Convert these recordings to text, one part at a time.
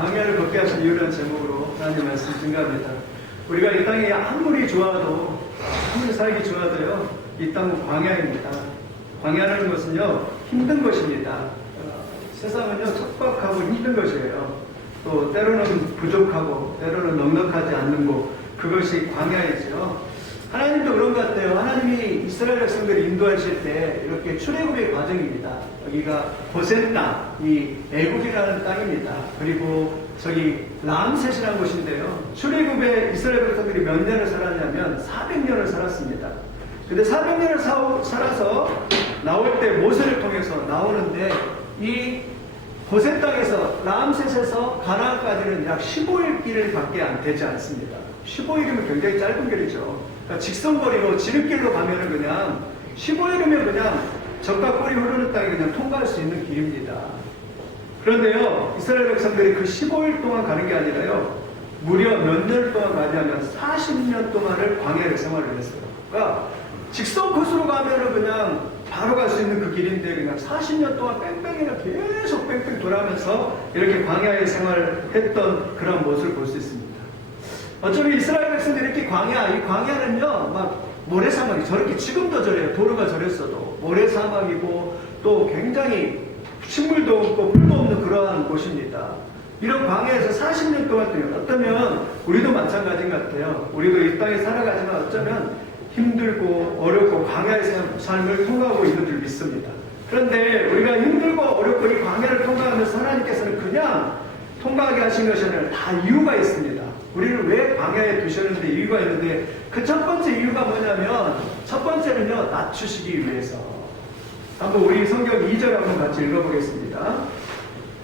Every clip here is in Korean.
광야를 걷게 하신 이유라는 제목으로 하나님 말씀 증가합니다. 우리가 이 땅이 아무리 좋아도 아무리 살기 좋아도요 이 땅은 광야입니다. 광야라는 것은요 힘든 것입니다. 어, 세상은요 척박하고 힘든 것이에요. 또 때로는 부족하고 때로는 넉넉하지 않는 곳 그것이 광야이죠. 하나님도 그런 것 같아요. 하나님이 이스라엘 백성들을 인도하실 때 이렇게 출애굽의 과정입니다. 여기가 고센 땅, 이 애굽이라는 땅입니다. 그리고 저기 람셋이라는 곳인데요. 출애굽에 이스라엘 백성들이 몇 년을 살았냐면 400년을 살았습니다. 근데 400년을 살아서 나올 때 모세를 통해서 나오는데 이 고센 땅에서 람셋에서 가나안까지는 약 15일 길을 밖에 안 되지 않습니다. 15일이면 굉장히 짧은 길이죠. 그러니까 직선거리로 지름길로 가면은 그냥 15일이면 그냥 적과 꿀이 흐르는 땅에 그냥 통과할 수 있는 길입니다. 그런데요, 이스라엘 백성들이 그 15일 동안 가는 게 아니라요, 무려 몇 년 동안 가냐면 40년 동안을 광야를 생활을 했어요. 그러니까 직선 코스로 가면은 그냥 바로 갈 수 있는 그 길인데 그냥 40년 동안 뺑뺑이가 계속 뺑뺑 돌아가면서 이렇게 광야의 생활을 했던 그런 모습을 볼 수 있습니다. 어쩌면 이스라엘 백성들이 이렇게 광야, 이 광야는요, 막 모래사막이 저렇게 지금도 저래요. 도로가 저랬어도 모래사막이고 또 굉장히 식물도 없고 풀도 없는 그러한 곳입니다. 이런 광야에서 40년 동안 뛰어 어쩌면 우리도 마찬가지인 것 같아요. 우리도 이 땅에 살아가지만 어쩌면 힘들고 어렵고 광야의 삶을 통과하고 있는 줄 믿습니다. 그런데 우리가 힘들고 어렵고 이 광야를 통과하면서 하나님께서는 그냥 통과하게 하신 것이 아니라 다 이유가 있습니다. 우리를 왜 광야에 두셨는데 이유가 있는데 그 첫 번째 이유가 뭐냐면 첫 번째는요 낮추시기 위해서 한번 우리 성경 2절 한번 같이 읽어보겠습니다.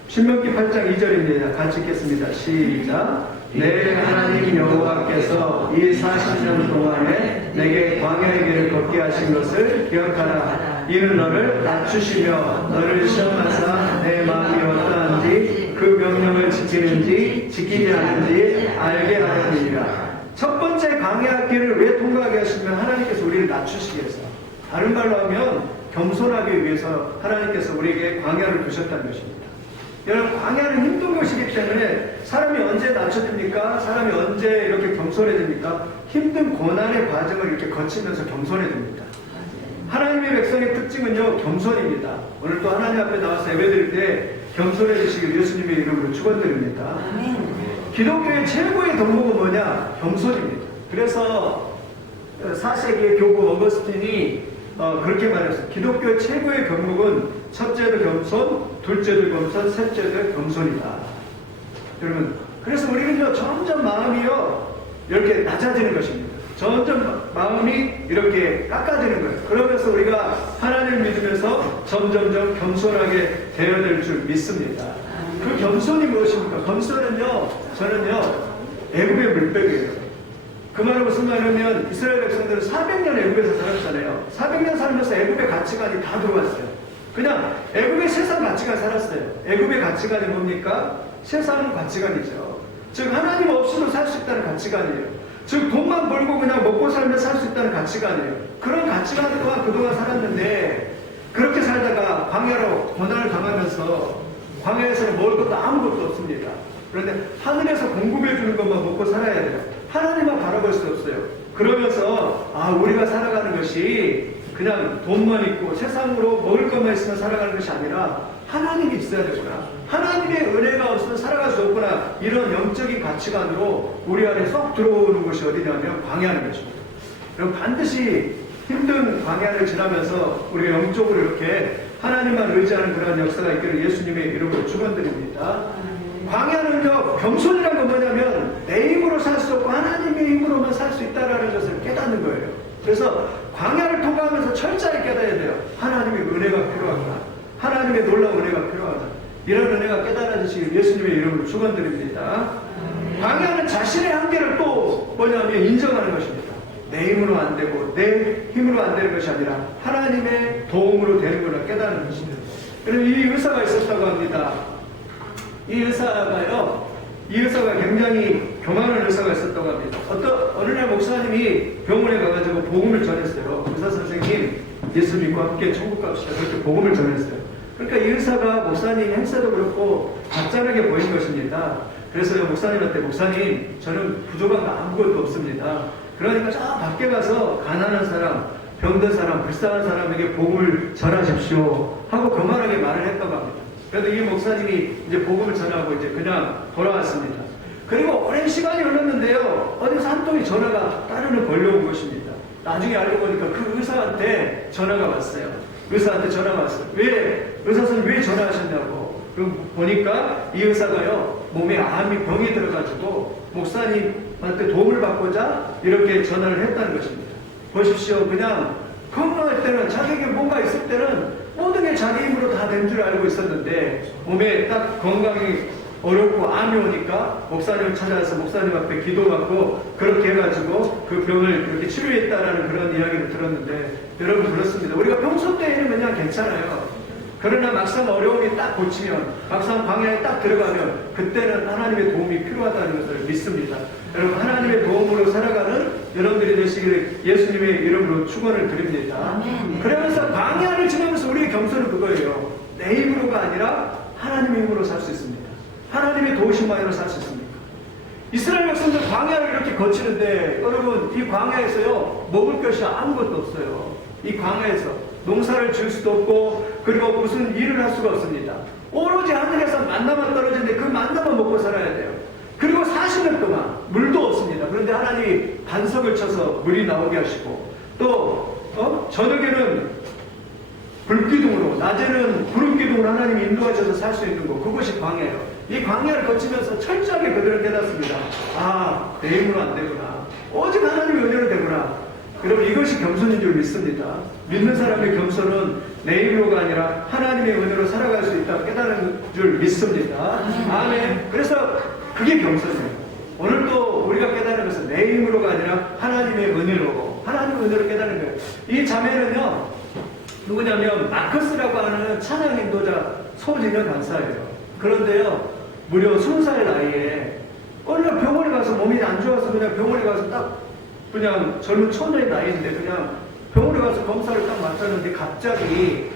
신명기 8장 2절입니다. 같이 읽겠습니다. 시작. 내 하나님 여호와께서 이 40년 동안에 내게 광야의 길을 걷게 하신 것을 기억하라. 이는 너를 낮추시며 너를 시험하사 내 마음이 어떠한지 그 명령을 지키는지 지키지 않는지 알게 하였느니라. 첫 번째 길을 왜 통과하게 하시면 하나님께서 우리를 낮추시기 위해서. 다른 말로 하면 겸손하기 위해서 하나님께서 우리에게 광야를 두셨다는 것입니다. 여러분 광야는 힘든 것이기 때문에 사람이 언제 낮춰집니까? 사람이 언제 이렇게 겸손해집니까? 힘든 고난의 과정을 이렇게 거치면서 겸손해집니다. 하나님의 백성의 특징은요 겸손입니다. 오늘 또 하나님 앞에 나와서 예배드릴 때 겸손해지시길 예수님의 이름으로 축원드립니다. 기독교의 최고의 덕목은 뭐냐? 겸손입니다. 그래서 4세기의 교구 어거스틴이 어, 그렇게 말했어요. 기독교의 최고의 경목은 첫째도 겸손, 둘째도 겸손, 셋째도 겸손이다. 여러분, 그래서 우리는요, 점점 마음이요, 이렇게 낮아지는 것입니다. 점점 마음이 이렇게 깎아지는 거예요. 그러면서 우리가 하나님을 믿으면서 점점점 겸손하게 되어야 될 줄 믿습니다. 그 겸손이 무엇입니까? 겸손은요, 저는요, 애국의 물백이에요. 그 말은 무슨 말이냐면 이스라엘 백성들은 400년 애굽에서 살았잖아요. 400년 살면서 애굽의 가치관이 다 들어왔어요. 그냥 애굽의 세상 가치관 살았어요. 애굽의 가치관이 뭡니까? 세상 가치관이죠. 즉 하나님 없이도 살 수 있다는 가치관이에요. 즉 돈만 벌고 그냥 먹고 살면 살 수 있다는 가치관이에요. 그런 가치관 동안 그동안 살았는데 그렇게 살다가 광야로 고난을 당하면서 광야에서는 먹을 것도 아무것도 없습니다. 그런데 하늘에서 공급해 주는 것만 먹고 살아야 돼요. 하나님만 바라볼 수 없어요. 그러면서 아 우리가 살아가는 것이 그냥 돈만 있고 세상으로 먹을 것만 있으면 살아가는 것이 아니라 하나님이 있어야 되구나. 하나님의 은혜가 없으면 살아갈 수 없구나. 이런 영적인 가치관으로 우리 안에 쏙 들어오는 것이 어디냐면 광야는 것입니다. 여러분 반드시 힘든 광야를 지나면서 우리가 영적으로 이렇게 하나님만 의지하는 그런 역사가 있기를 예수님의 이름으로 축원드립니다. 광야는요 겸손이란 건 뭐냐면 내 힘으로 살 수 없고 하나님의 힘으로만 살 수 있다라는 것을 깨닫는 거예요. 그래서 광야를 통과하면서 철저히 깨달아야 돼요. 하나님의 은혜가 필요하구나. 하나님의 놀라운 은혜가 필요하다. 이런 은혜가 깨달아지시길 예수님의 이름으로 축원드립니다. 광야는 자신의 한계를 또 뭐냐면 인정하는 것입니다. 내 힘으로 안 되고 내 힘으로 안 되는 것이 아니라 하나님의 도움으로 되는구나 깨닫는 것입니다. 그리고 이 의사가 있었다고 합니다. 이 의사가요, 이 의사가 굉장히 교만한 의사가 있었다고 합니다. 어떤, 어느 날 목사님이 병원에 가가지고 복음을 전했어요. 의사 선생님, 예수 믿고 함께 천국 갑시다. 그렇게 복음을 전했어요. 그러니까 이 의사가 목사님 행세도 그렇고 답잖하게 보인 것입니다. 그래서 목사님한테 목사님 저는 부족한 거 아무것도 없습니다. 그러니까 저 밖에 가서 가난한 사람, 병든 사람, 불쌍한 사람에게 복음을 전하십시오 하고 거만하게 말을 했다고 합니다. 그래도 이 목사님이 이제 복음을 전하고 이제 그냥 돌아왔습니다. 그리고 오랜 시간이 흘렀는데요. 어디서 한 통의 전화가 따르는 걸려온 것입니다. 나중에 알고 보니까 그 의사한테 전화가 왔어요. 의사한테 전화가 왔어요. 왜, 의사 선생님 왜 전화하셨냐고. 그럼 보니까 이 의사가요, 몸에 암이 병이 들어가지고 목사님한테 도움을 받고자 이렇게 전화를 했다는 것입니다. 보십시오. 그냥 건강할 때는 자기에게 뭔가 있을 때는 모든 게 자기 힘으로 다 된 줄 알고 있었는데 몸에 딱 건강이 어렵고 암이 오니까 목사님을 찾아서 목사님 앞에 기도받고 그렇게 해가지고 그 병을 이렇게 치료했다라는 그런 이야기를 들었는데 여러분 그렇습니다. 우리가 평소 때에는 그냥 괜찮아요. 그러나 막상 어려움이 딱 고치면 막상 방향에 딱 들어가면 그때는 하나님의 도움이 필요하다는 것을 믿습니다. 여러분 하나님의 도움으로 살아가는 여러분들이 되시기를 예수님의 이름으로 축원을 드립니다. 그러면서 광야를 지나면서 우리의 겸손은 그거예요. 내 힘으로가 아니라 하나님의 힘으로 살 수 있습니다. 하나님의 도우심만으로 살 수 있습니다. 이스라엘 백성들 광야를 이렇게 거치는데 여러분 이 광야에서요 먹을 것이 아무것도 없어요. 이 광야에서 농사를 지을 수도 없고 그리고 무슨 일을 할 수가 없습니다. 오로지 하늘에서 만나만 떨어지는데 그 만나만 먹고 살아야 돼요. 그리고 40년 동안 물도 없습니다. 그런데 하나님이 반석을 쳐서 물이 나오게 하시고 또 어? 저녁에는 불기둥으로 낮에는 구름기둥으로 하나님이 인도하셔서 살 수 있는 곳 그것이 광야예요. 이 광야를 거치면서 철저하게 그들은 깨닫습니다. 아, 내 힘으로 안 되구나. 오직 하나님의 은혜로 되구나. 여러분 이것이 겸손인 줄 믿습니다. 믿는 사람의 겸손은 내 힘으로가 아니라 하나님의 은혜로 살아갈 수 있다 깨달은 줄 믿습니다. 아멘. 그래서 그게 겸손이에요. 오늘도 우리가 깨달은 것은 내 힘으로가 아니라 하나님의 은혜로 하나님의 은혜로 깨달은 거예요. 이 자매는요. 누구냐면 마커스라고 하는 찬양 인도자 소진영 강사예요. 그런데요, 무려 20살 나이에 어느 날 병원에 가서 몸이 안 좋아서 그냥 병원에 가서 딱 그냥 젊은 처녀의 나이인데 그냥 병원에 가서 검사를 딱 맡았는데 갑자기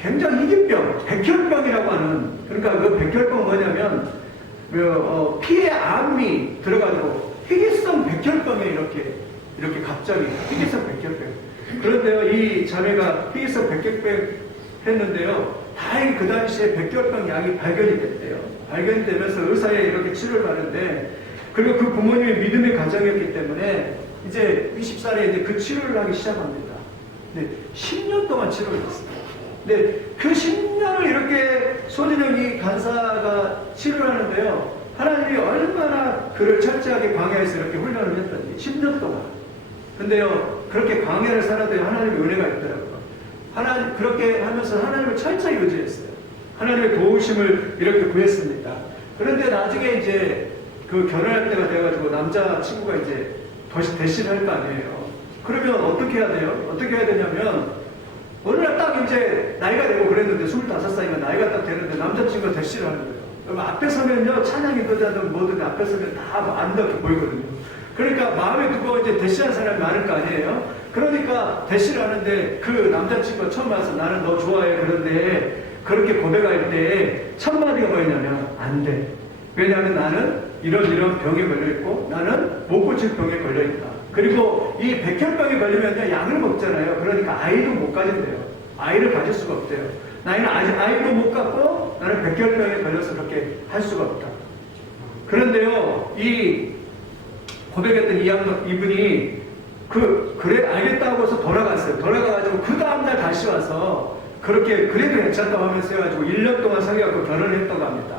굉장히 희귀병, 백혈병이라고 하는 그러니까 그 백혈병 뭐냐면 그 어, 피에 암이 들어가지고 희귀성 백혈병에 이렇게 이렇게 갑자기 희귀성 백혈병. 그런데요, 이 자매가 희귀성 백혈병 했는데요, 다행히 그 당시에 백혈병 약이 발견이 됐대요. 발견이 되면서 의사에 이렇게 치료를 받는데, 그리고 그 부모님의 믿음의 가정이었기 때문에 이제 20살에 이제 그 치료를 하기 시작합니다. 네, 10년 동안 치료를 했습니다. 네, 그 10년을 이렇게 손인영이 간사가 치료를 하는데요. 하나님이 얼마나 그를 철저하게 광야에서 이렇게 훈련을 했던지 10년 동안. 근데요, 그렇게 광야를 살아도 하나님의 은혜가 있더라고요. 하나님, 그렇게 하면서 하나님을 철저히 의지했어요. 하나님의 도우심을 이렇게 구했습니다. 그런데 나중에 이제 그 결혼할 때가 돼가지고 남자 친구가 이제 대신을 할거 아니에요. 그러면 어떻게 해야 돼요? 어떻게 해야 되냐면, 어느 날 딱 이제 나이가 되고 그랬는데 25살이면 나이가 딱 되는데 남자친구가 대시를 하는 거예요. 그럼 앞에 서면요 찬양이 도자든 뭐든 앞에 서면 다뭐 아름답게 보이거든요. 그러니까 마음에 두고 이제 대시하는 사람이 많을 거 아니에요. 그러니까 대시를 하는데 그 남자친구가 처음 와서 나는 너 좋아해 그런데 그렇게 고백할 때 첫 마디가 뭐였냐면 안 돼. 왜냐하면 나는 이런 이런 병에 걸려 있고 나는 못 고칠 병에 걸려 있다. 그리고 이 백혈병에 걸리면 약을 먹잖아요. 그러니까 아이도 못 가진대요. 아이를 가질 수가 없대요. 나는 아직 아이도 못 갖고 나는 백혈병에 걸려서 그렇게 할 수가 없다. 그런데요, 이 고백했던 이 양, 이분이 그, 그래, 알겠다고 해서 돌아갔어요. 돌아가가지고 그 다음날 다시 와서 그렇게 그래도 괜찮다고 하면서 해가지고 1년 동안 사귀어갖고 결혼을 했다고 합니다.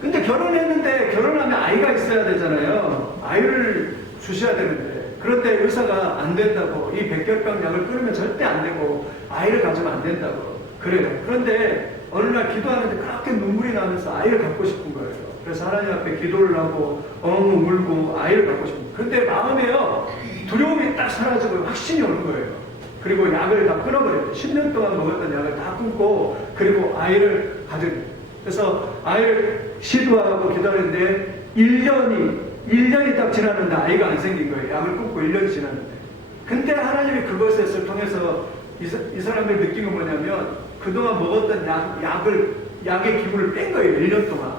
근데 결혼했는데 결혼하면 아이가 있어야 되잖아요. 아이를 주셔야 되는데. 그런데 의사가 안 된다고 이 백혈병 약을 끊으면 절대 안 되고 아이를 가지면 안 된다고 그래요. 그런데 어느 날 기도하는데 그렇게 눈물이 나면서 아이를 갖고 싶은 거예요. 그래서 하나님 앞에 기도를 하고 엉 울고 아이를 갖고 싶은 거예요. 근데 마음에요 두려움이 딱 사라지고 확신이 오는 거예요. 그리고 약을 다 끊어버려요. 10년 동안 먹었던 약을 다 끊고 그리고 아이를 가진 그래서 아이를 시도하고 기다리는데 1년이 1년이 딱 지났는데 아이가 안 생긴 거예요. 약을 끊고 1년이 지났는데. 근데 하나님이 그것을 통해서 이, 사- 이 사람들 느낀 건 뭐냐면 그동안 먹었던 약, 약을, 약의 기분을 뺀 거예요, 1년 동안.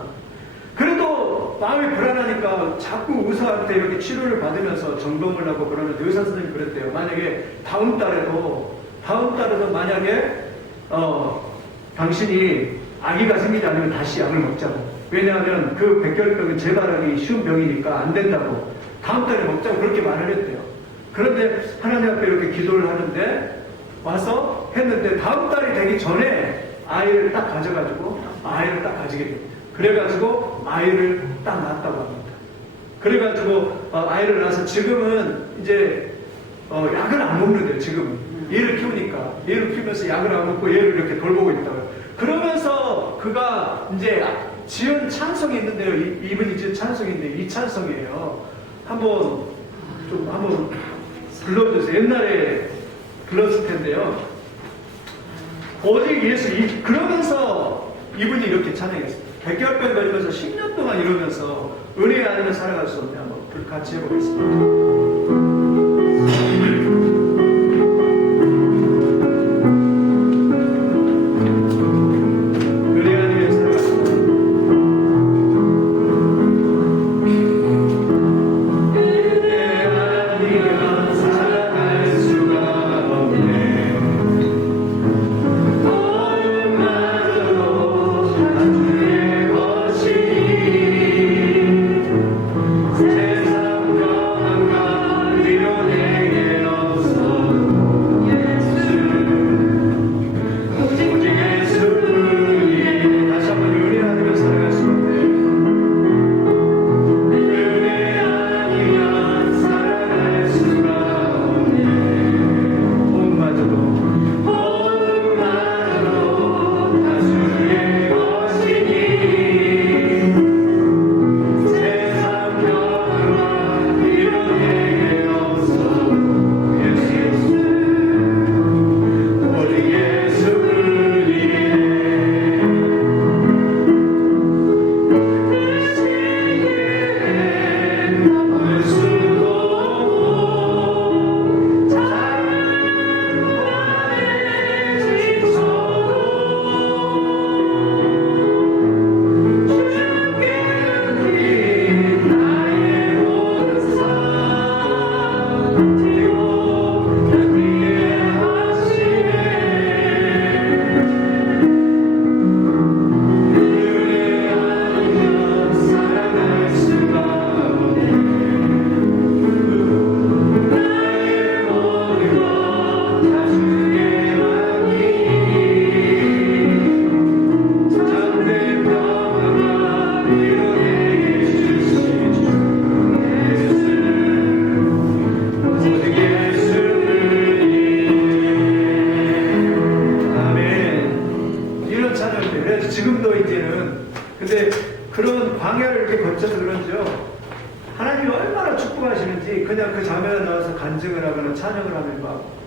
그래도 마음이 불안하니까 자꾸 의사한테 이렇게 치료를 받으면서 점검을 하고 그러는데 의사 선생님이 그랬대요. 만약에 다음 달에도, 다음 달에도 만약에, 어, 당신이 아기가 생기지 않으면 다시 약을 먹자고. 왜냐하면 그 백혈병은 재발하기 쉬운 병이니까 안 된다고. 다음 달에 먹자고 그렇게 말을 했대요. 그런데 하나님 앞에 이렇게 기도를 하는데 와서 했는데 다음 달이 되기 전에 아이를 딱 가져가지고 아이를 딱 가지게 됩니다. 그래가지고 아이를 딱 낳았다고 합니다. 그래가지고 어, 아이를 낳아서 지금은 이제 어, 약을 안 먹는데요. 지금은 얘를 키우니까 얘를 키우면서 약을 안 먹고 얘를 이렇게 돌보고 있다고요. 그러면서 그가 이제 지은 찬송이 있는데요. 이- 이분이 지은 찬송인데 이 찬송이에요. 한번 좀 한번 불러주세요. 옛날에 불렀을 텐데요. 오직 예수 이- 그러면서 이분이 이렇게 찬양했어요. 백혈병 걸리면서 10년 동안 이러면서 은혜 안에는 살아갈 수 없냐 한번 같이 해보겠습니다.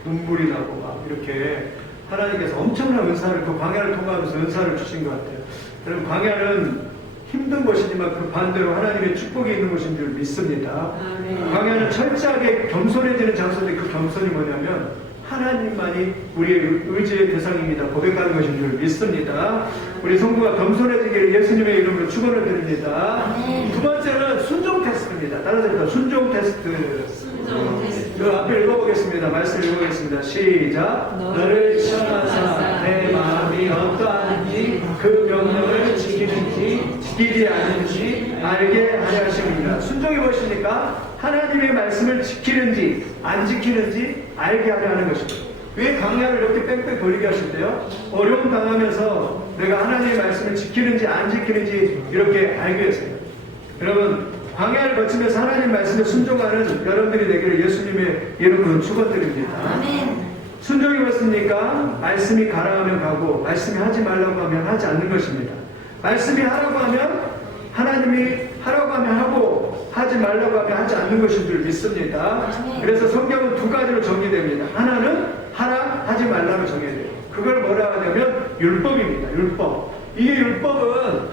눈물이 나고 막 이렇게 하나님께서 엄청난 은사를 그 광야를 통과하면서 은사를 주신 것 같아요. 여러분 광야는 힘든 것이지만 그 반대로 하나님의 축복이 있는 것인 줄 믿습니다. 아멘. 광야는 철저하게 겸손해지는 장소인데 그 겸손이 뭐냐면 하나님만이 우리의 의지의 대상입니다. 고백하는 것인 줄 믿습니다. 우리 성부가 겸손해지기를 예수님의 이름으로 축원을 드립니다. 아멘. 두 번째는 순종 테스트입니다. 사람 순종 테스트. 순종 테스트. 그 앞에 읽어보겠습니다. 말씀 읽어보겠습니다. 시작. 너를 시험하사 내 마음이 어떠한지 그 명령을 지키는지 지키지 않는지 알게 하려 하십니다. 순종이 무엇입니까? 하나님의 말씀을 지키는지 안 지키는지 알게 하려 하는 것입니다. 왜 강야를 이렇게 뺑뺑 돌리게 하실 때요? 어려움 당하면서 내가 하나님의 말씀을 지키는지 안 지키는지 이렇게 알기 위해서요. 여러분 광야를 거치면서 하나님 말씀에 순종하는 여러분들이 되기를 예수님의 이름으로 축원드립니다. 순종이 무엇입니까? 말씀이 가라하면 가고 말씀이 하지 말라고 하면 하지 않는 것입니다. 말씀이 하라고 하면 하나님이 하라고 하면 하고 하지 말라고 하면 하지 않는 것인 줄 믿습니다. 그래서 성경은 두 가지로 정리됩니다. 하나는 하라 하지 말라로 정해야 돼요. 그걸 뭐라 하냐면 율법입니다. 율법. 이게 율법은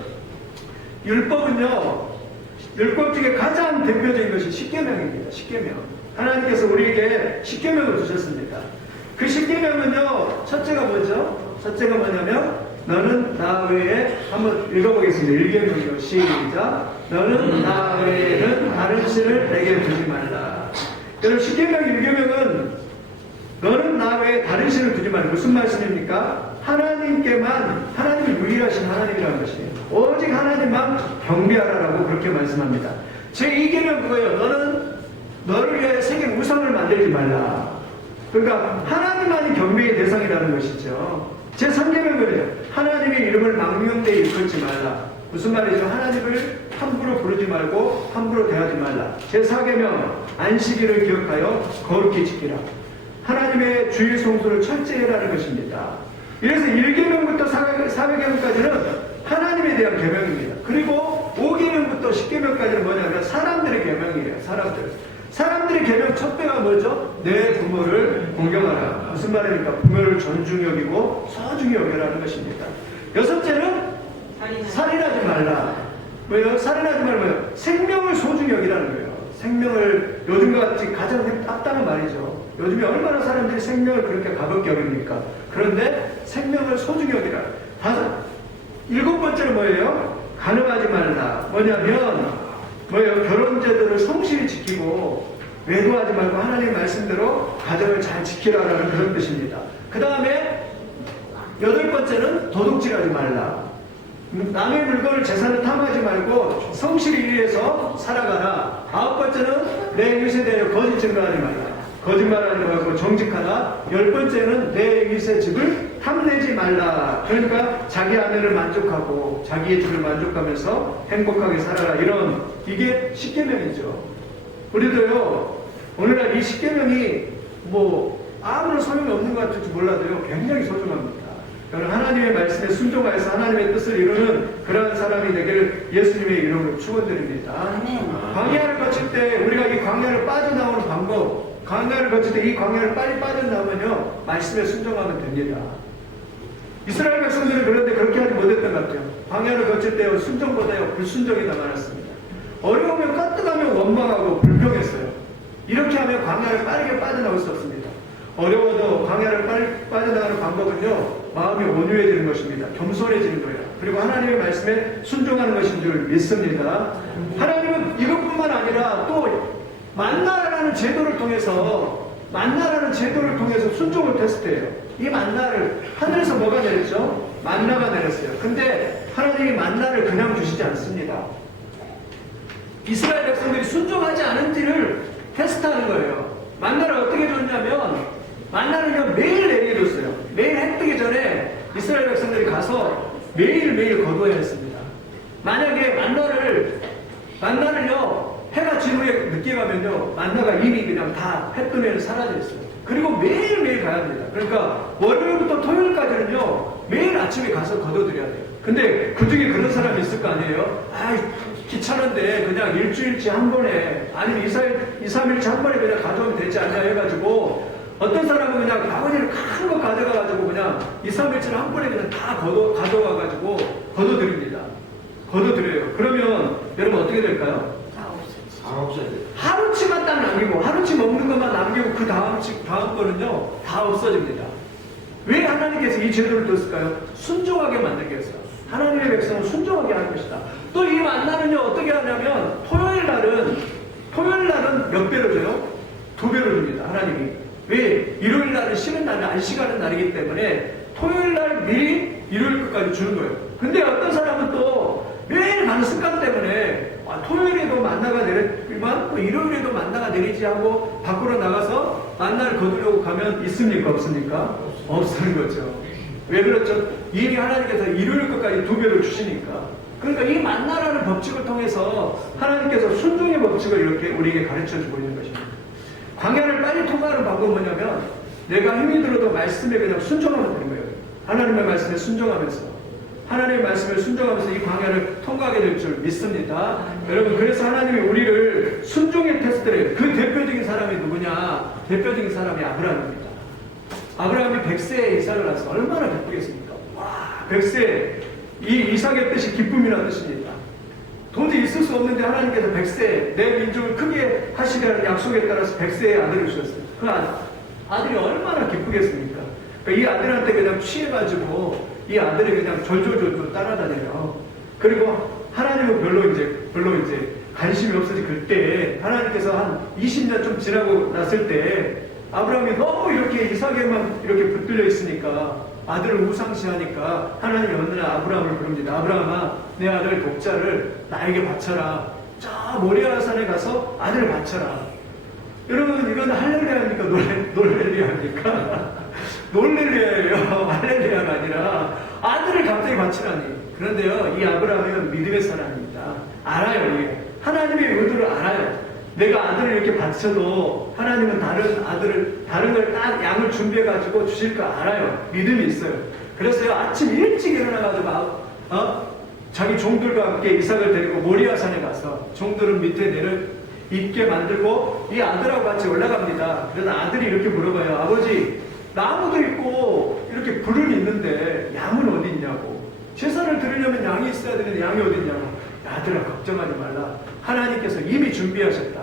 율법은요 율법 중에 가장 대표적인 것이 십계명입니다. 십계명. 하나님께서 우리에게 십계명을 주셨습니다. 그 십계명은요 첫째가 뭐죠? 첫째가 뭐냐면 너는 나 외에 한번 읽어보겠습니다. 일개명이요. 시작. 너는 나 외에는 다른 신을 내게 두지 말라. 여러분 십계명 일개명은 너는 나 외에 다른 신을 두지 말라. 무슨 말씀입니까? 하나님께만 하나님이 유일하신 하나님이라는 것이에요. 오직 하나님만 경배하라라고 그렇게 말씀합니다. 제 2계명 그거예요. 너는 너를 위해 생긴 우상을 만들지 말라. 그러니까 하나님만이 경배의 대상이라는 것이죠. 제 3계명 그래요. 하나님의 이름을 망명되이 일컫지 말라. 무슨 말이죠? 하나님을 함부로 부르지 말고 함부로 대하지 말라. 제 4계명 안식일을 기억하여 거룩히 지키라. 하나님의 주일 성수를 철저히 해라는 것입니다. 이래서 1계명부터 4계명까지는 하나님에 대한 계명입니다. 그리고 5계명부터 10계명까지는 뭐냐면 사람들의 계명이에요. 사람들. 사람들의 계명 첫 배가 뭐죠? 내 부모를 공경하라. 무슨 말입니까? 부모를 존중 여기고 소중히 여겨라는 것입니다. 여섯째는 살인하지 말라. 왜요? 살인하지 말고요. 생명을 소중히 여기라는 거예요. 생명을 요즘과 같이 가장 딱딱한 말이죠. 요즘에 얼마나 사람들이 생명을 그렇게 가볍게 여깁니까? 그런데 생명을 소중히 여기라. 다섯, 일곱 번째는 뭐예요? 가늠하지 말라. 뭐냐면 뭐예요? 결혼 제도를 성실히 지키고 외도하지 말고 하나님 말씀대로 가정을 잘 지키라라는 그런 뜻입니다. 그 다음에 여덟 번째는 도둑질하지 말라. 남의 물건을 재산을 탐하지 말고 성실히 일해서 살아가라. 아홉 번째는 내 이웃에 대해 거짓 증거하지 말라. 거짓말하지 말고 정직하라. 열 번째는 내 이웃의 집을 탐내지 말라. 그러니까 자기 아내를 만족하고 자기의 집을 만족하면서 행복하게 살아라. 이런 이게 십계명이죠. 우리도요 오늘날 이 십계명이 뭐 아무런 소용이 없는 것 같을지 몰라도요 굉장히 소중합니다. 여러분 하나님의 말씀에 순종하여서 하나님의 뜻을 이루는 그러한 사람이 되기를 예수님의 이름으로 축원드립니다. 광야를 거칠 때 우리가 이 광야를 빠져나오는 방법, 광야를 거칠 때 이 광야를 빨리 빠져나오면요 말씀에 순종하면 됩니다. 이스라엘 백성들은 그런데 그렇게 하지 못했던 것 같아요. 광야를 거칠 때 순종보다요 불순종이 더 많았습니다. 어려우면 까뜩하면 원망하고 불평했어요. 이렇게 하면 광야를 빠르게 빠져나올 수 없습니다. 어려워도 광야를 빠져나가는 방법은요 마음이 온유해지는 것입니다. 겸손해지는 거예요. 그리고 하나님의 말씀에 순종하는 것인 줄 믿습니다. 하나님은 이것뿐만 아니라 또 만나라는 제도를 통해서 만나라는 제도를 통해서 순종을 테스트해요. 이 만나를 하늘에서 뭐가 내렸죠? 만나가 내렸어요. 근데 하나님이 만나를 그냥 주시지 않습니다. 이스라엘 백성들이 순종하지 않은지를 테스트하는 거예요. 만나를 어떻게 줬냐면 만나는요 매일 내리게 줬어요. 매일 해 뜨기 전에 이스라엘 백성들이 가서 매일매일 거두어야 했습니다. 만약에 만나를 만나를요 해가 진 후에 늦게 가면요 만나가 이미 그냥 다해 뜨면 에 사라져 있어요. 그리고 매일 매일 가야 합니다. 그러니까 월요일부터 토요일까지는요 매일 아침에 가서 거둬들여야 돼요. 근데 그 중에 그런 사람이 있을 거 아니에요? 아 귀찮은데 그냥 일주일치 한 번에 아니면 2, 3일, 2, 3일치 한 번에 그냥 가져오면 되지 않냐 해가지고 어떤 사람은 그냥 바구니를 큰 거 가져가가지고 그냥 2, 3일치를 한 번에 그냥 다 걷어, 가져가가지고 걷어드립니다. 걷어드려요. 그러면 여러분 어떻게 될까요? 돼. 하루치만 딱 남기고 하루치 먹는 것만 남기고 그 다음 치 다음 거는요 다 없어집니다. 왜 하나님께서 이 제도를 뒀을까요? 순종하게 만들기 위해서. 하나님의 백성은 순종하게 하는 것이다. 또 이 만나는요 어떻게 하냐면 토요일 날은 토요일 날은 몇 배로 줘요? 두 배로 줍니다. 하나님이 왜 일요일 날은 쉬는 날은 안식하는 날이기 때문에 토요일 날 미리 일요일 끝까지 주는 거예요. 근데 어떤 사람은 또 매일 가는 습관 때문에 아, 토요일에도 만나가 내렸지만 또 일요일에도 만나가 내리지 하고 밖으로 나가서 만나를 거두려고 가면 있습니까 없습니까? 없는 거죠. 왜 그렇죠? 이미 하나님께서 일요일 끝까지 두 배를 주시니까. 그러니까 이 만나라는 법칙을 통해서 하나님께서 순종의 법칙을 이렇게 우리에게 가르쳐 주고 있는 것입니다. 광야를 빨리 통과하는 방법은 뭐냐면 내가 힘이 들어도 말씀에 그냥 순종하면 되는 거예요. 하나님의 말씀에 순종하면서. 하나님의 말씀을 순종하면서 이 광야를 통과하게 될 줄 믿습니다. 여러분, 그래서 하나님이 우리를 순종의 테스트를, 그 대표적인 사람이 누구냐? 대표적인 사람이 아브라함입니다. 아브라함이 100세에 이삭을 낳아서 얼마나 기쁘겠습니까? 와, 100세. 이 이삭의 뜻이 기쁨이라는 뜻입니다. 도저히 있을 수 없는데 하나님께서 100세, 내 민족을 크게 하시려는 약속에 따라서 100세의 아들을 주셨어요. 그 아- 아들이 얼마나 기쁘겠습니까? 그러니까 이 아들한테 그냥 취해가지고 이 아들이 그냥 졸졸졸졸 따라다녀요. 그리고 하나님은 별로 이제 별로 이제 관심이 없어지 그때 하나님께서 한 20년 좀 지나고 났을 때 아브라함이 너무 이렇게 이삭에만 이렇게 붙들려 있으니까 아들을 우상시하니까 하나님이 어느 날 아브라함을 부릅니다. 아브라함아 내 아들 독자를 나에게 바쳐라. 저 모리아 산에 가서 아들을 바쳐라. 여러분 이건 할렐루야입니까 놀레, 놀렐루야입니까? 놀렐루야예요. 할렐루야가 아니라 아들을 갑자기 바치라니. 그런데요 이 아브라함은 믿음의 사람입니다. 알아요 이게 하나님의 의도를 알아요. 내가 아들을 이렇게 바쳐도 하나님은 다른 아들을 다른 걸 딱 양을 준비해 가지고 주실 거 알아요. 믿음이 있어요. 그래서요 아침 일찍 일어나 가지고 어? 자기 종들과 함께 이삭을 데리고 모리아산에 가서 종들은 밑에 내려 있게 만들고 이 아들하고 같이 올라갑니다. 그래서 아들이 이렇게 물어봐요. 아버지, 나무도 있고 이렇게 불은 있는데 양은 어디 있냐고. 제사를 드리려면 양이 있어야 되는데 양이 어디 있냐고. 아들아, 걱정하지 말라. 하나님께서 이미 준비하셨다.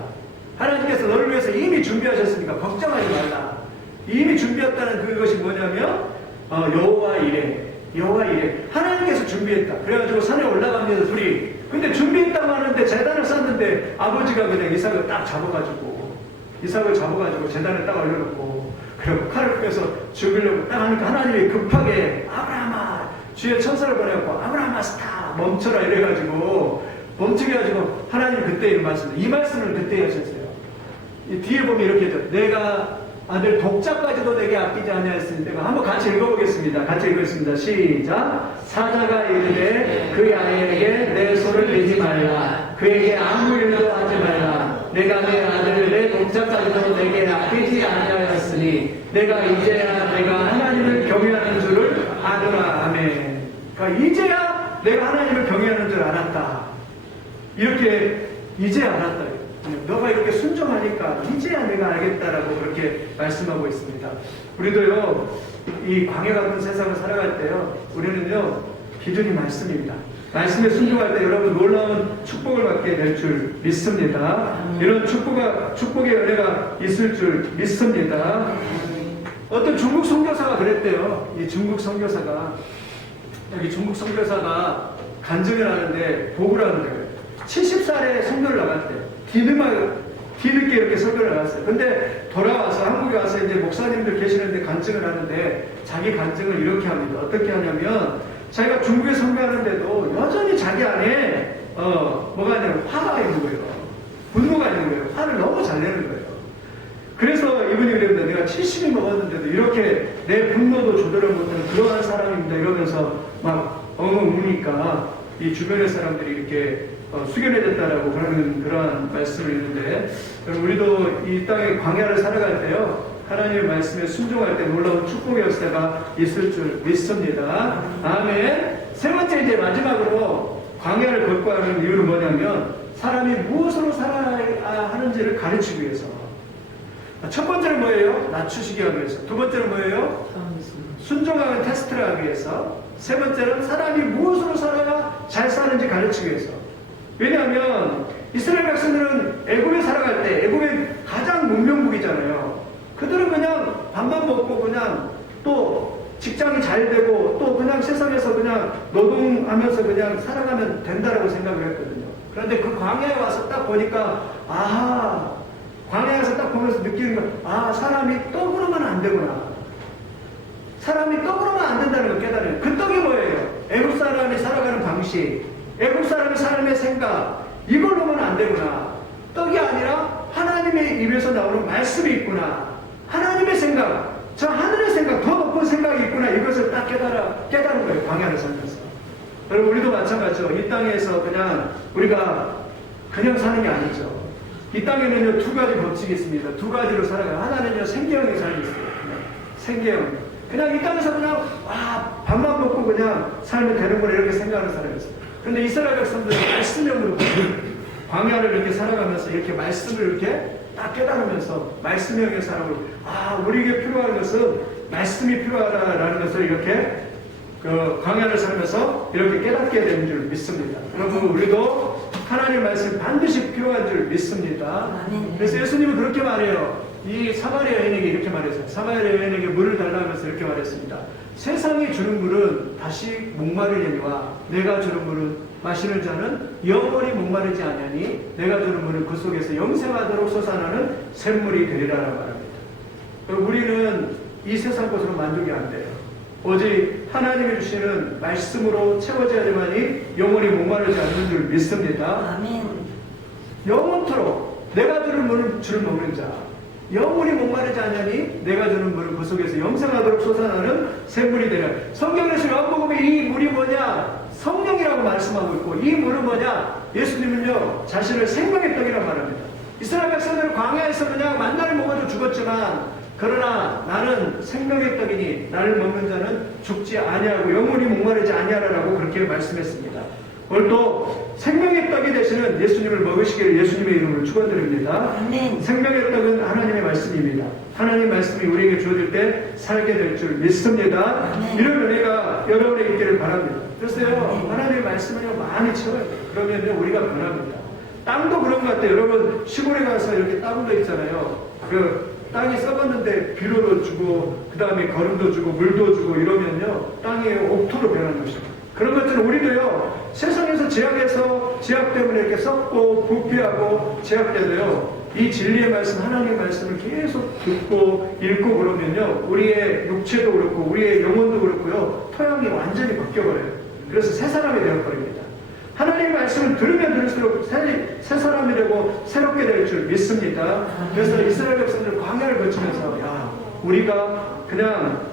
하나님께서 너를 위해서 이미 준비하셨으니까 걱정하지 말라. 이미 준비했다는 그것이 뭐냐면 어, 여호와 이래. 여호와 이래. 하나님께서 준비했다. 그래가지고 산에 올라갑니다. 둘이. 근데 준비했다고 하는데 재단을 쌓는데 아버지가 그냥 이삭을 딱 잡아가지고 이삭을 잡아가지고 재단에 딱 올려놓고 그리고 칼을 빼서 죽이려고 딱 하니까 하나님이 급하게 아브라함아 주의 천사를 보내고 아브라함아 스타 멈춰라 이래가지고 멈추게 해가지고 하나님 그때 이 말씀 이 말씀을 그때 하셨어요. 이 뒤에 보면 이렇게 돼. 내가 아들 독자까지도 내게 아끼지 아니하였으니 내가 한번 같이 읽어보겠습니다. 같이 읽겠습니다. 시작. 사자가 이르되 그 아이에게 내 손을 대지 말라. 그에게 아무 일도 하지 말라. 내가 내 아들 내 독자까지도 내게 아끼지 아니하였으니 내가 이제야 내가 하나님을 아노라. 아멘. 그러니까 이제야 내가 하나님을 경외하는 줄 알았다. 이렇게 이제 알았다. 너가 이렇게 순종하니까 이제야 내가 알겠다라고 그렇게 말씀하고 있습니다. 우리도요, 이 광야 같은 세상을 살아갈 때요, 우리는요, 기준이 말씀입니다. 말씀에 순종할 때 여러분 놀라운 축복을 받게 될 줄 믿습니다. 이런 축복가, 축복의 은혜가 있을 줄 믿습니다. 어떤 중국 선교사가 그랬대요. 이 중국 선교사가 여기 중국 선교사가 간증을 하는데 보고를 하는 거예요. 70살에 선교를 나갔대요. 뒤늦게, 뒤늦게 이렇게 선교를 나갔어요. 근데 돌아와서 한국에 와서 이제 목사님들 계시는데 간증을 하는데 자기 간증을 이렇게 합니다. 어떻게 하냐면 자기가 중국에 선교하는데도 여전히 자기 안에 어 뭐가 있냐면 화가 있는 거예요. 분노가 있는 거예요. 화를 너무 잘 내는 거예요. 그래서 이분이 그랬는데 내가 70이 먹었는데도 이렇게 내 분노도 조절을 못하는 그러한 사람입니다. 이러면서 막 엉엉 우니까 이 주변의 사람들이 이렇게 어, 숙연해졌다라고 그러는 그러한 말씀을 여러분, 우리도 이 땅의 광야를 살아갈 때요 하나님의 말씀에 순종할 때 놀라운 축복의 역사가 있을 줄 믿습니다. 아멘. 세 번째 이제 마지막으로 광야를 걷고 하는 이유는 뭐냐면 사람이 무엇으로 살아야 하는지를 가르치기 위해서. 첫 번째는 뭐예요? 낮추시기 하기 위해서. 두 번째는 뭐예요? 순종하는 테스트를 하기 위해서. 세 번째는 사람이 무엇으로 살아야 잘 사는지 가르치기 위해서. 왜냐하면 이스라엘 백성들은 애굽에 살아갈 때 애굽의 가장 문명국이잖아요. 그들은 그냥 밥만 먹고 그냥 또 직장이 잘 되고 또 그냥 세상에서 그냥 노동하면서 그냥 살아가면 된다라고 생각을 했거든요. 그런데 그 광야에 와서 딱 보니까 아 광야에서 딱 보면서 느끼는 건 아 사람이 떡으로만 안 되구나. 사람이 떡으로만 안 된다는 걸 깨달아요. 그 떡이 뭐예요? 애국 사람이 살아가는 방식, 애국 사람의 삶의 생각, 이걸로만 안 되구나. 떡이 아니라 하나님의 입에서 나오는 말씀이 있구나. 하나님의 생각, 저 하늘의 생각, 더 높은 생각이 있구나. 이것을 딱 깨달아, 깨달은 거예요. 광야를 살면서. 여러분, 우리도 마찬가지죠. 이 땅에서 그냥 우리가 그냥 사는 게 아니죠. 이 땅에는요, 두 가지 법칙이 있습니다. 두 가지로 살아가요. 하나는요, 생계형의 삶이 있어요. 생계형. 그냥 이 땅에서 그냥, 와, 밥만 먹고 그냥 살면 되는구나, 이렇게 생각하는 사람이 있어요. 근데 이스라엘 백성들은 말씀형으로 광야를 이렇게 살아가면서 이렇게 말씀을 이렇게 딱 깨달으면서 말씀형의 사람으로, 아, 우리에게 필요한 것은 말씀이 필요하다라는 것을 이렇게 그 광야를 살면서 이렇게 깨닫게 되는 줄 믿습니다. 여러분, 우리도 하나님 말씀 반드시 필요한 줄 믿습니다. 아멘. 그래서 예수님은 그렇게 말해요. 이 사마리아 여인에게 이렇게 말했어요. 사마리아 여인에게 물을 달라면서 이렇게 말했습니다. 세상이 주는 물은 다시 목마르려니와 내가 주는 물은 마시는 자는 영원히 목마르지 아니하니 내가 주는 물은 그 속에서 영생하도록 솟아나는 샘물이 되리라라고 말합니다. 우리는 이 세상 것으로 만족이 안 돼요. 오직 하나님이 주시는 말씀으로 채워져야지만이 영원히 목마르지 않는 줄 믿습니다. 아멘. 영원토록 내가 주는 물을 주를 먹는 자. 영원히 목마르지 않으니 내가 주는 물은 그 속에서 영생하도록 솟아나는 샘물이 되라. 성경에서 요한복음에 이 물이 뭐냐? 성령이라고 말씀하고 있고 이 물은 뭐냐? 예수님은요 자신을 생명의 떡이라고 말합니다. 이스라엘 백성들은 광야에서 그냥 만나를 먹어도 죽었지만 그러나 나는 생명의 떡이니 나를 먹는 자는 죽지 아니하고 영원히 목마르지 아니하라고 그렇게 말씀했습니다 오늘 또 생명의 떡이 되시는 예수님을 먹으시기를 예수님의 이름으로 축원드립니다. 생명의 떡은 하나님의 말씀입니다. 하나님 말씀이 우리에게 주어질 때 살게 될 줄 믿습니다. 아멘. 이런 은혜가 여러분에 있기를 바랍니다. 그래서요, 아멘. 하나님의 말씀을 많이 채워야 돼요. 그러면 우리가 변합니다. 땅도 그런 것 같아요. 여러분, 시골에 가서 이렇게 땅도 있잖아요. 그 땅이 썩었는데 비료도 주고, 그 다음에 거름도 주고, 물도 주고 이러면요, 땅이 옥토로 변하는 것입니다. 그런 것들은 우리도요, 세상에서 제약에서, 제약 때문에 이렇게 썩고, 부패하고, 제약돼도요, 이 진리의 말씀, 하나님의 말씀을 계속 듣고, 읽고 그러면요, 우리의 육체도 그렇고, 우리의 영혼도 그렇고요, 토양이 완전히 바뀌어버려요. 그래서 새 사람이 되어버립니다. 하나님의 말씀을 들으면 들을수록 새, 새 사람이 되고 새롭게 될 줄 믿습니다. 그래서 이스라엘 백성들 광야를 거치면서 야 우리가 그냥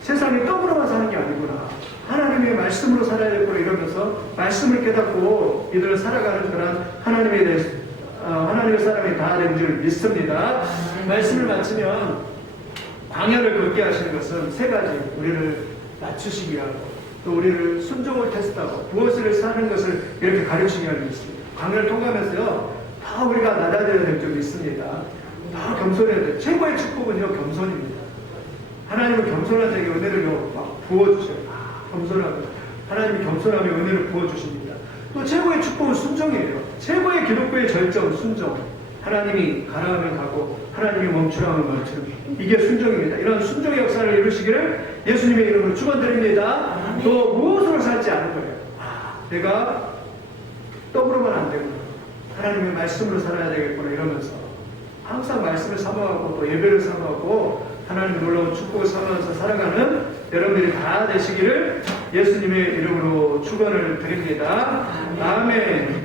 세상에 떡으로만 사는 게 아니구나. 하나님의 말씀으로 살아야 되구나 이러면서 말씀을 깨닫고 이들을 살아가는 그런 하나님에 대해서 어, 하나님의 사람이 다 된 줄 믿습니다. 말씀을 마치면 광야를 걷게 하시는 것은 세 가지 우리를 낮추시기 하고 또 우리를 순종을 테스트하고 무엇을 사는 것을 이렇게 가르치기 하는 것입니다. 광야를 통과하면서요 다 우리가 낮아져야 될줄 믿습니다. 다 겸손해야 돼요. 최고의 축복은요 겸손입니다. 하나님은 겸손한 자에게 은혜를 막 부어주셔요. 아, 겸손하고 하나님이 겸손하며 은혜를 부어주십니다. 또 최고의 축복은 순종이에요. 최고의 기독교의 절정은 순종. 하나님이 가라하면 가고 하나님이 멈추라면 멈추는 이게 순종입니다. 이런 순종의 역사를 이루시기를 예수님의 이름으로 축원드립니다. 또 무엇으로 살지 않은 거예요. 아, 내가 떡으로만 안 되구나. 하나님의 말씀으로 살아야 되겠구나 이러면서 항상 말씀을 사모하고 또 예배를 사모하고 하나님 놀라운 축복을 사모하면서 살아가는 여러분들이 다 되시기를 예수님의 이름으로 축원을 드립니다. 아멘.